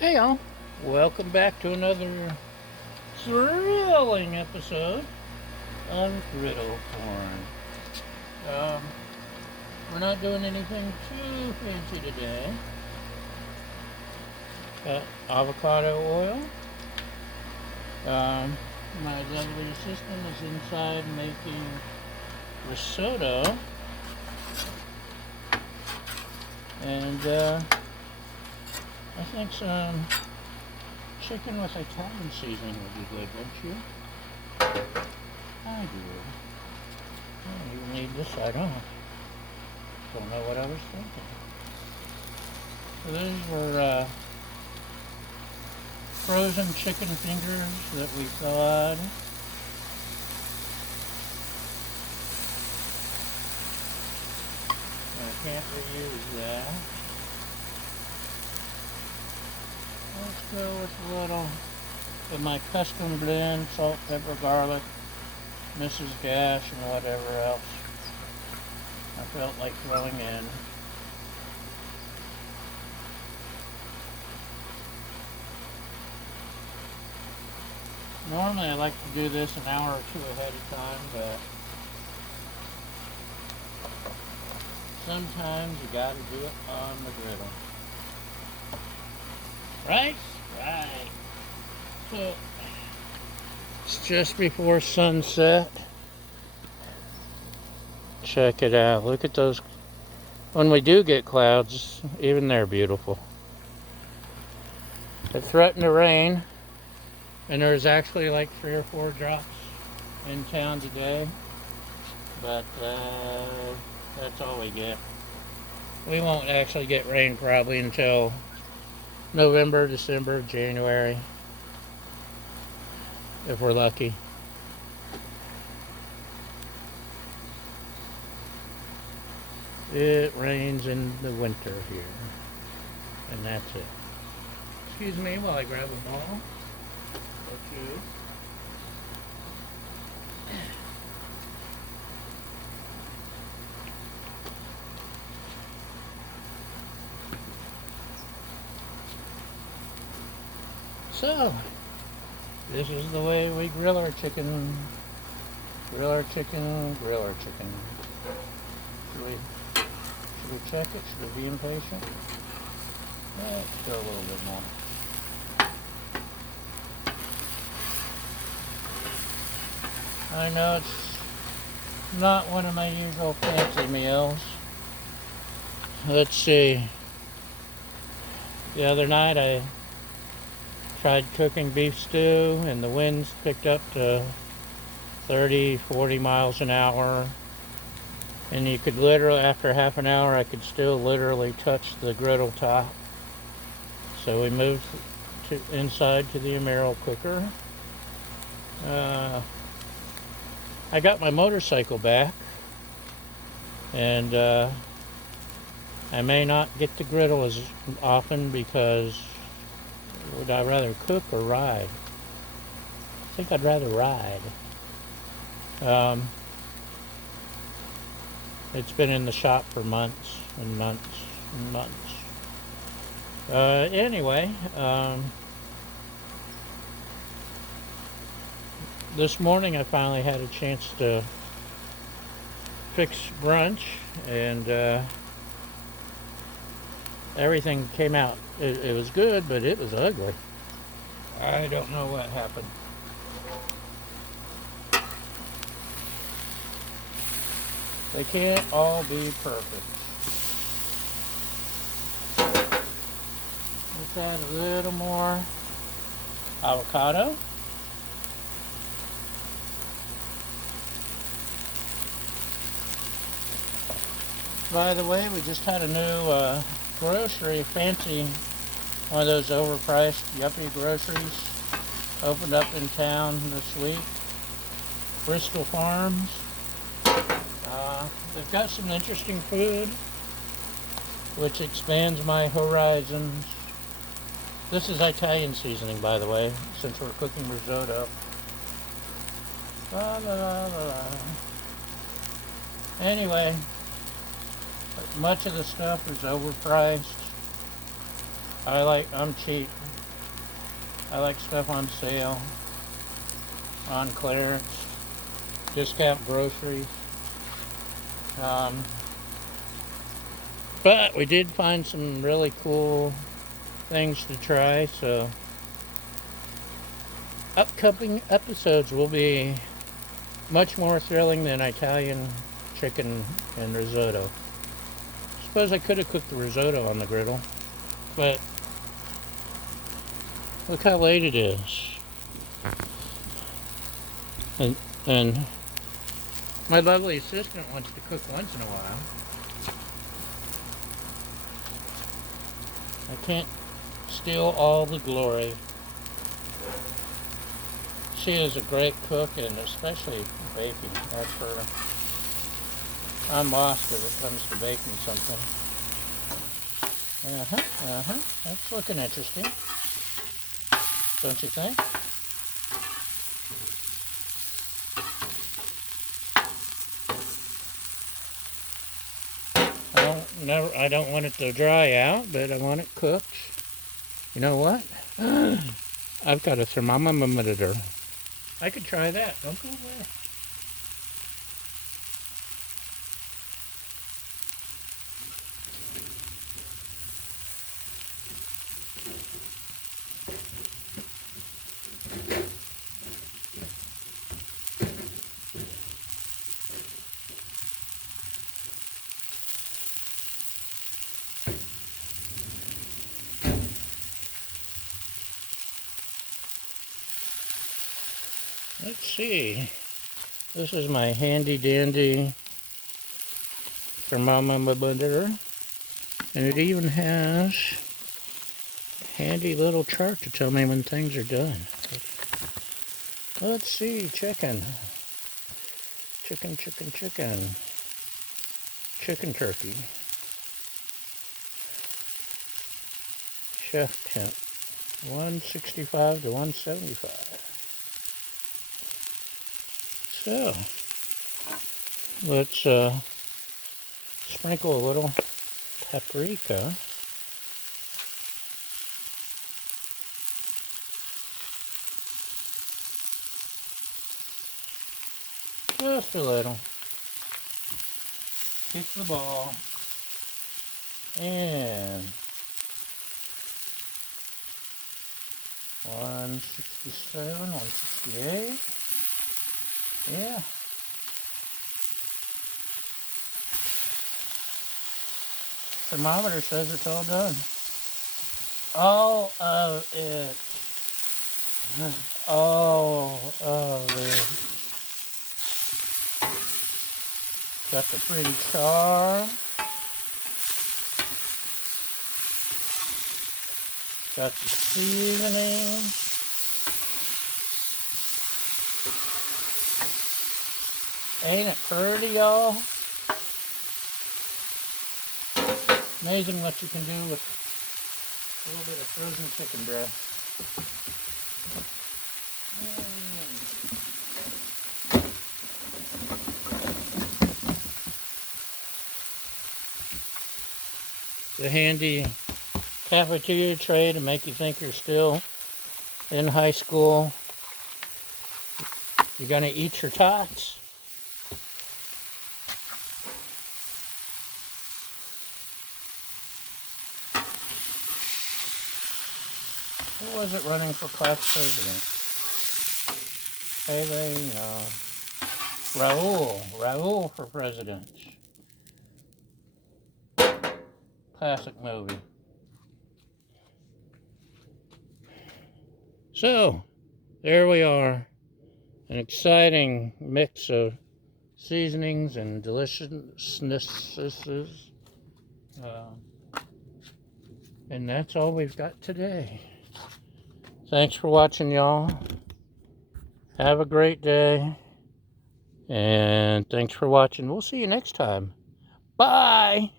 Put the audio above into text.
Hey y'all, welcome back to another thrilling episode of Griddle Corn. Um, we're not doing anything too fancy today. Got avocado oil. Um, my lovely assistant is inside making risotto. And I think some chicken with Italian seasoning would be good, don't you? I do. I don't even need this. I don't know what I was thinking. So these were frozen chicken fingers that we thawed. I can't reuse that. Let's go with my custom blend, salt, pepper, garlic, Mrs. Gash, and whatever else I felt like throwing in. Normally I like to do this an hour or two ahead of time, but sometimes you gotta do it on the griddle. Right? Right. So, it's just before sunset. Check it out. Look at those. When we do get clouds, even they're beautiful. It threatened to rain, and there's actually like 3 or 4 drops in town today. But that's all we get. We won't actually get rain probably until November, December, January, if we're lucky. It rains in the winter here, and that's it. Excuse me while I grab a ball. Okay. So, this is the way we grill our chicken. Grill our chicken, grill our chicken. Should we check it? Should we be impatient? Let's go a little bit more. I know it's not one of my usual fancy meals. Let's see. The other night I tried cooking beef stew and the winds picked up to 30, 40 miles an hour. And you could literally, after half an hour, I could still literally touch the griddle top. So we moved inside to the Emerald cooker. I got my motorcycle back. And I may not get the griddle as often because would I rather cook or ride? I think I'd rather ride. It's been in the shop for months and months and months. Anyway, this morning I finally had a chance to fix brunch, and everything came out. It was good, but it was ugly. I don't know what happened. They can't all be perfect. Let's add a little more avocado. By the way, we just had a new grocery, fancy, one of those overpriced yuppie groceries opened up in town this week. Bristol Farms. They've got some interesting food, which expands my horizons. This is Italian seasoning, by the way, since we're cooking risotto. La, la, la, la, la. Anyway, much of the stuff is overpriced. I'm cheap. I like stuff on sale, on clearance, discount groceries. Um, but we did find some really cool things to try, so upcoming episodes will be much more thrilling than Italian chicken and risotto. Suppose I could have cooked the risotto on the griddle, but look how late it is. And my lovely assistant wants to cook once in a while. I can't steal all the glory. She is a great cook, and especially baking. That's her. I'm lost if it comes to baking something. That's looking interesting. Don't you think? I don't want it to dry out, but I want it cooked. You know what? I've got a thermometer. I could try that. Don't go away. Let's see. This is my handy dandy thermometer, and it even has a handy little chart to tell me when things are done. Let's see, chicken turkey, chef temp, 165 to 175. So, let's sprinkle a little paprika. Just a little. Kick the ball. And 167, 168. Yeah. Thermometer says it's all done. All of it. All of it. Got the pretty char. Got the seasoning. Ain't it pretty, y'all? Amazing what you can do with a little bit of frozen chicken breast. The handy cafeteria tray to make you think you're still in high school. You're gonna eat your tots. Who was it running for class president? Pele? No. Raul for president. Classic movie. So, there we are. An exciting mix of seasonings and deliciousnesses. And that's all we've got today. Thanks for watching, y'all. Have a great day. And thanks for watching. We'll see you next time. Bye!